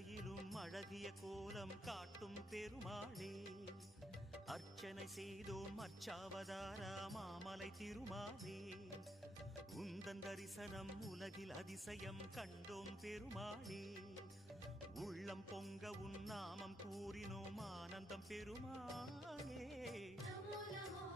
நடையிலும் அழகிய கோலம் காட்டும் பெருமாளே அர்ச்சனை செய்தோம் அர்ச்சாவதாரா மாமலை திருமாலே உந்தன் தரிசனம் உலகில் அதிசயம் கண்டோம் பெருமாளே உள்ளம் பொங்க உன் நாமம் கூறினோம் ஆனந்தம் பெருமாளே நமோ நமோ